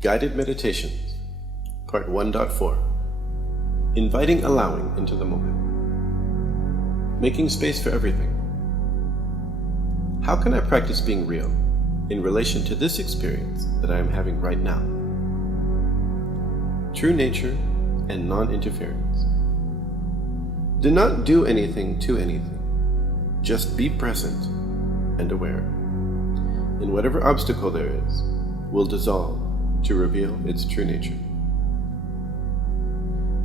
Guided Meditations, Part 1.4 Inviting Allowing into the Moment. Making space for everything. How can I practice being real in relation to this experience that I am having right now? True nature and non-interference. Do not do anything to anything. Just be present and aware. And whatever obstacle there is will dissolve to reveal its true nature.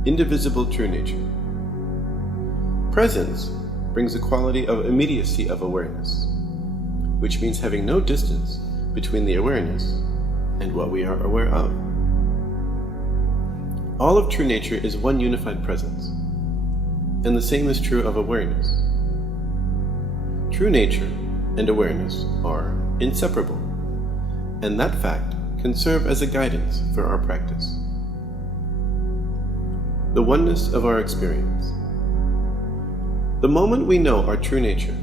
Indivisible true nature. Presence brings a quality of immediacy of awareness, which means having no distance between the awareness and what we are aware of. All of true nature is one unified presence, and the same is true of awareness. True nature and awareness are inseparable, and that fact can serve as a guidance for our practice. The oneness of our experience. The moment we know our true nature,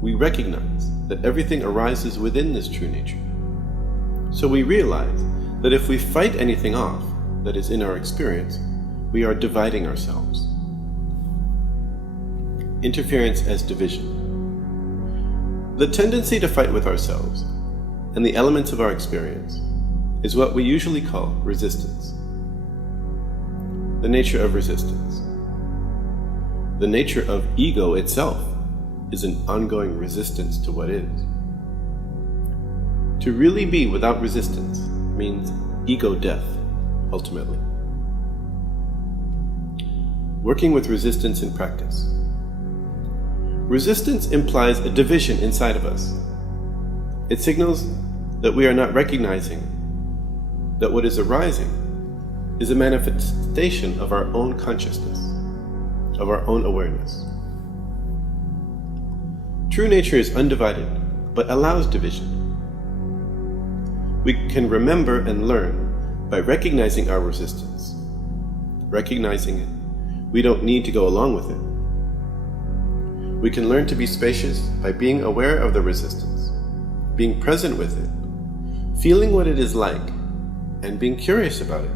we recognize that everything arises within this true nature. So we realize that if we fight anything off that is in our experience, we are dividing ourselves. Interference as division. The tendency to fight with ourselves and the elements of our experience is what we usually call resistance. The nature of resistance. The nature of ego itself is an ongoing resistance to what is. To really be without resistance means ego death, ultimately. Working with resistance in practice. Resistance implies a division inside of us. It signals that we are not recognizing that what is arising is a manifestation of our own consciousness, of our own awareness. True nature is undivided, but allows division. We can remember and learn by recognizing our resistance. Recognizing it, we don't need to go along with it. We can learn to be spacious by being aware of the resistance, being present with it, feeling what it is like, and being curious about it.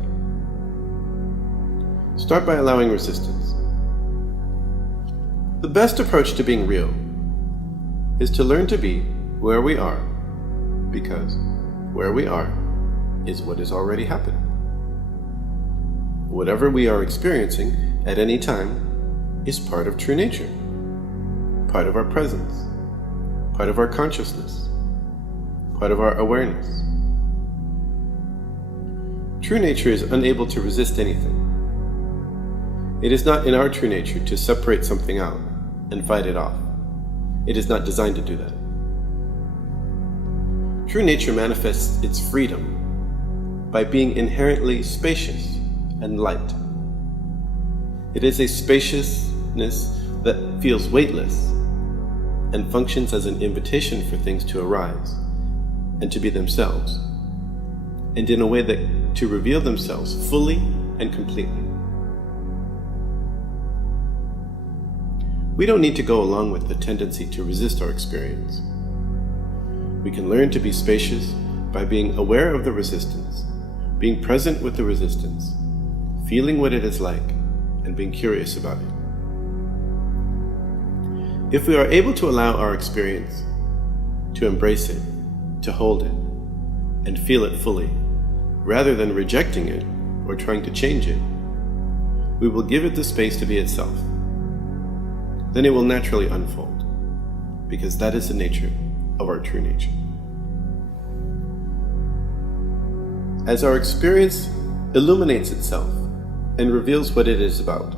Start by allowing resistance. The best approach to being real is to learn to be where we are, because where we are is what is already happening. Whatever we are experiencing at any time is part of true nature, part of our presence, part of our consciousness, part of our awareness. True nature is unable to resist anything. It is not in our true nature to separate something out and fight it off. It is not designed to do that. True nature manifests its freedom by being inherently spacious and light. It is a spaciousness that feels weightless and functions as an invitation for things to arise and to be themselves, and in a way that to reveal themselves fully and completely. We don't need to go along with the tendency to resist our experience. We can learn to be spacious by being aware of the resistance, being present with the resistance, feeling what it is like, and being curious about it. If we are able to allow our experience, to embrace it, to hold it, and feel it fully, rather than rejecting it or trying to change it, we will give it the space to be itself. Then it will naturally unfold, because that is the nature of our true nature. As our experience illuminates itself and reveals what it is about,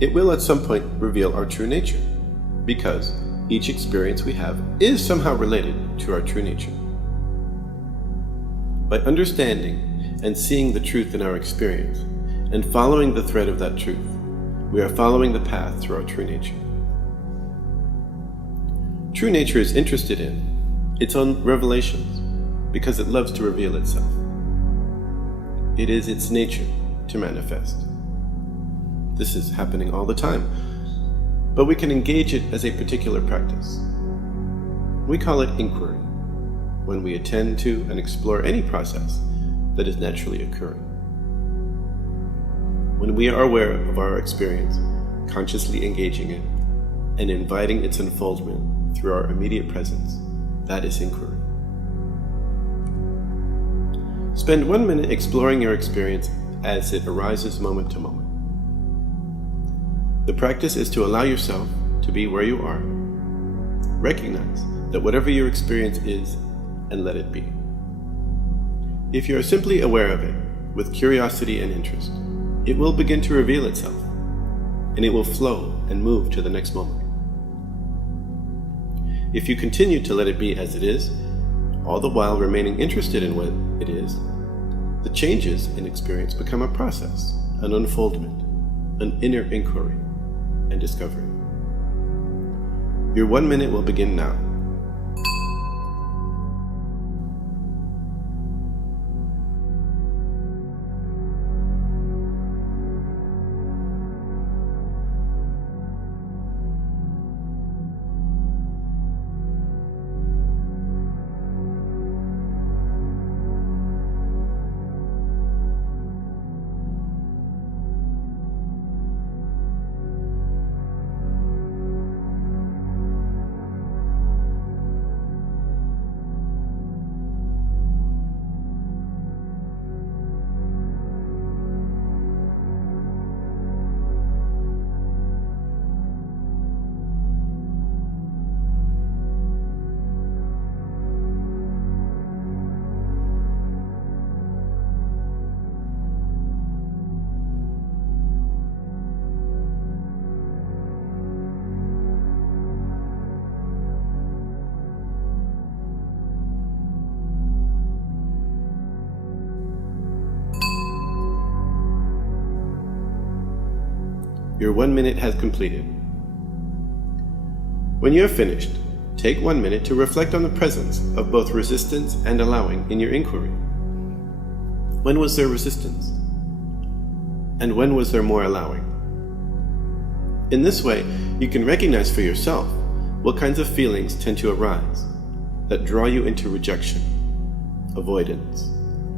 it will at some point reveal our true nature, because each experience we have is somehow related to our true nature. By understanding and seeing the truth in our experience and following the thread of that truth, we are following the path through our true nature. True nature is interested in its own revelations because it loves to reveal itself. It is its nature to manifest. This is happening all the time, but we can engage it as a particular practice. We call it inquiry when we attend to and explore any process that is naturally occurring. When we are aware of our experience, consciously engaging it, and inviting its unfoldment through our immediate presence, that is inquiry. Spend 1 minute exploring your experience as it arises moment to moment. The practice is to allow yourself to be where you are. Recognize that whatever your experience is, and let it be. If you are simply aware of it, with curiosity and interest, it will begin to reveal itself, and it will flow and move to the next moment. If you continue to let it be as it is, all the while remaining interested in what it is, the changes in experience become a process, an unfoldment, an inner inquiry and discovery. Your 1 minute will begin now. Your 1 minute has completed. When you have finished, take 1 minute to reflect on the presence of both resistance and allowing in your inquiry. When was there resistance? And when was there more allowing? In this way, you can recognize for yourself what kinds of feelings tend to arise that draw you into rejection, avoidance,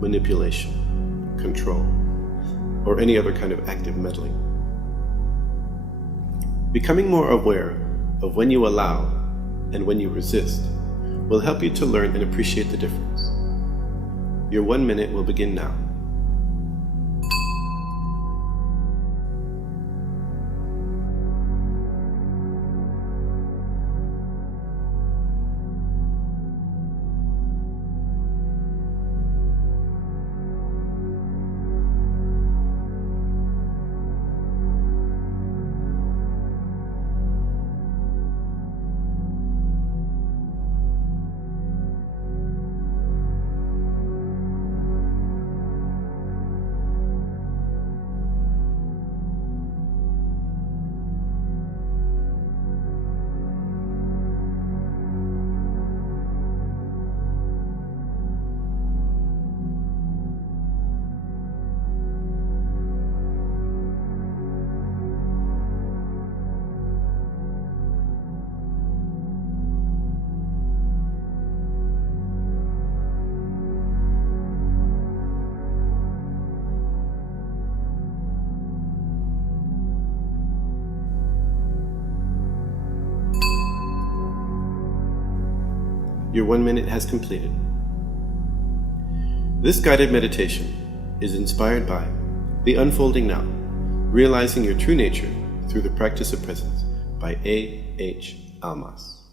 manipulation, control, or any other kind of active meddling. Becoming more aware of when you allow and when you resist will help you to learn and appreciate the difference. Your 1 minute will begin now. Your 1 minute has completed. This guided meditation is inspired by The Unfolding Now, Realizing Your True Nature Through the Practice of Presence by A. H. Almas.